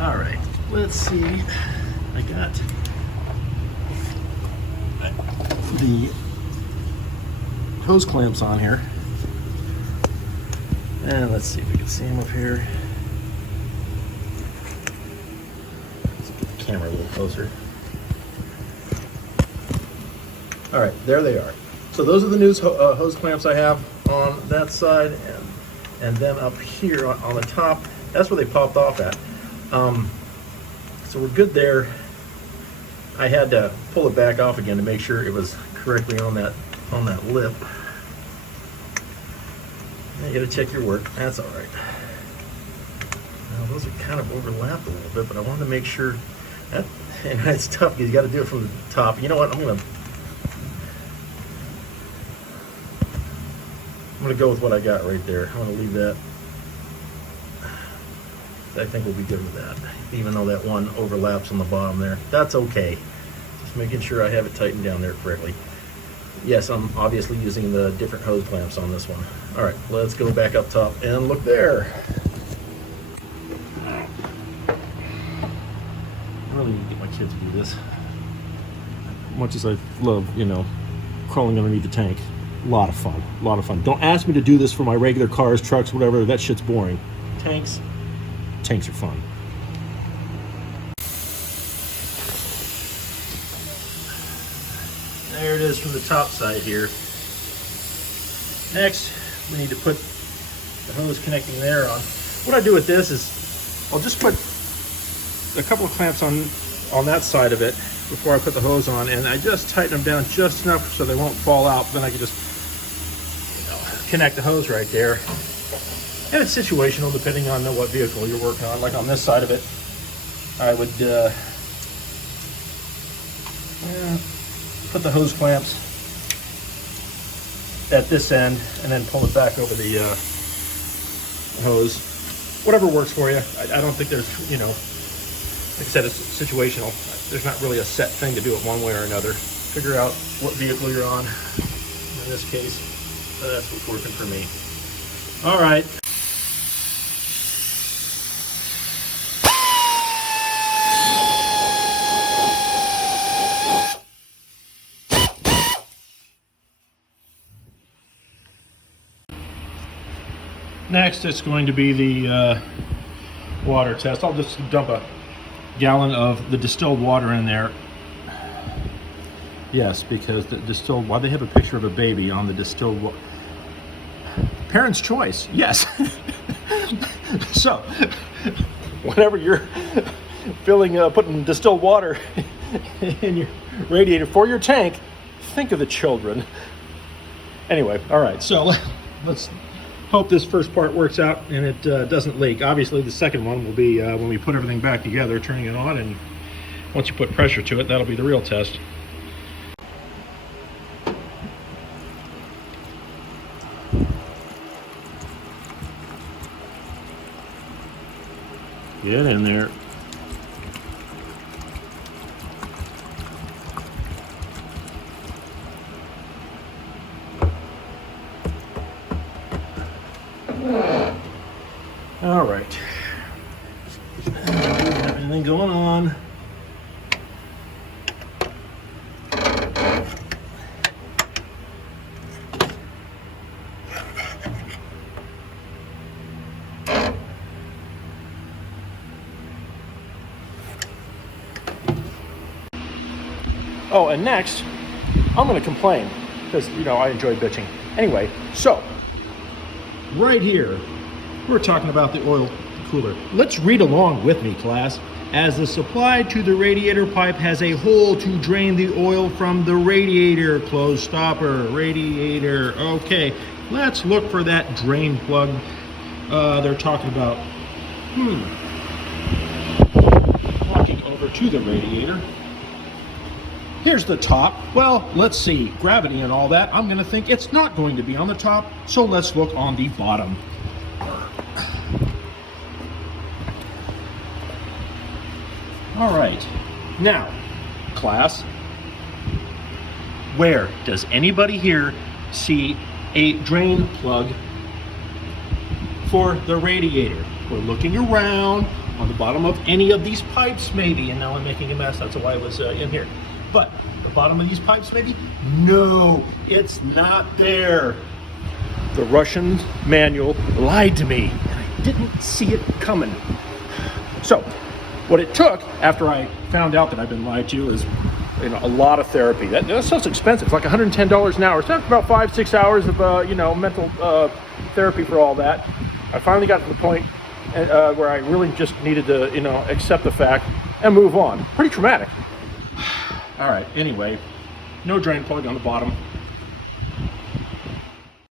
All right, let's see. I got the hose clamps on here. And let's see if we can see them up here. Let's get the camera a little closer. All right, there they are. So those are the new hose clamps I have on that side, and then up here on the top, that's where they popped off at. So we're good there. I had to pull it back off again to make sure it was correctly on that lip. You gotta check your work. That's all right. Now those are kind of overlapped a little bit, but I wanted to make sure that, and it's tough because you got to do it from the top. You know what? I'm gonna go with what I got right there. I'm gonna leave that. I think we'll be good with that, even though that one overlaps on the bottom there. That's okay. Just making sure I have it tightened down there correctly. Yes, I'm obviously using the different hose clamps on this one. All right, let's go back up top and look there. I really need to get my kids to do this. Much as I love, crawling underneath the tank. A lot of fun, a lot of fun. Don't ask me to do this for my regular cars, trucks, whatever. That shit's boring. Tanks are fun. There it is from the top side here. Next, we need to put the hose connecting there on. What I do with this is I'll just put a couple of clamps on that side of it before I put the hose on, and I just tighten them down just enough so they won't fall out. Then I can just connect the hose right there. And it's situational depending on what vehicle you're working on. Like on this side of it, I would put the hose clamps at this end and then pull it back over the hose. Whatever works for you. I don't think there's, like I said, it's situational. There's not really a set thing to do it one way or another. Figure out what vehicle you're on. In this case, that's what's working for me. All right. Next, it's going to be the water test. I'll just dump a gallon of the distilled water in there. Yes, because the distilled water, they have a picture of a baby on the distilled water. Parent's choice, yes. So, whenever you're putting distilled water in your radiator for your tank, think of the children. Anyway, all right, so let's hope this first part works out and it doesn't leak. Obviously, the second one will be when we put everything back together, turning it on, and once you put pressure to it, that'll be the real test. Get in there. All right. Everything going on. Oh, and next, I'm going to complain because, I enjoy bitching. Anyway, so right here, we're talking about the oil cooler. Let's read along with me, class. As the supply to the radiator pipe has a hole to drain the oil from the radiator. Close stopper, radiator. Okay, let's look for that drain plug they're talking about. Walking over to the radiator. Here's the top. Well, let's see. Gravity and all that, I'm going to think it's not going to be on the top, so let's look on the bottom. All right. Now, class, where does anybody here see a drain plug for the radiator? We're looking around. on the bottom of any of these pipes, maybe. And now I'm making a mess. That's why it was in here. But the bottom of these pipes, maybe? No, it's not there. The Russian manual lied to me, and I didn't see it coming. So, what it took after I found out that I've been lied to is, a lot of therapy. That stuff's expensive. It's like $110 an hour. It's not about 5-6 hours of mental therapy for all that. I finally got to the point where I really just needed to accept the fact and move on. Pretty traumatic. All right. Anyway, no drain plug on the bottom.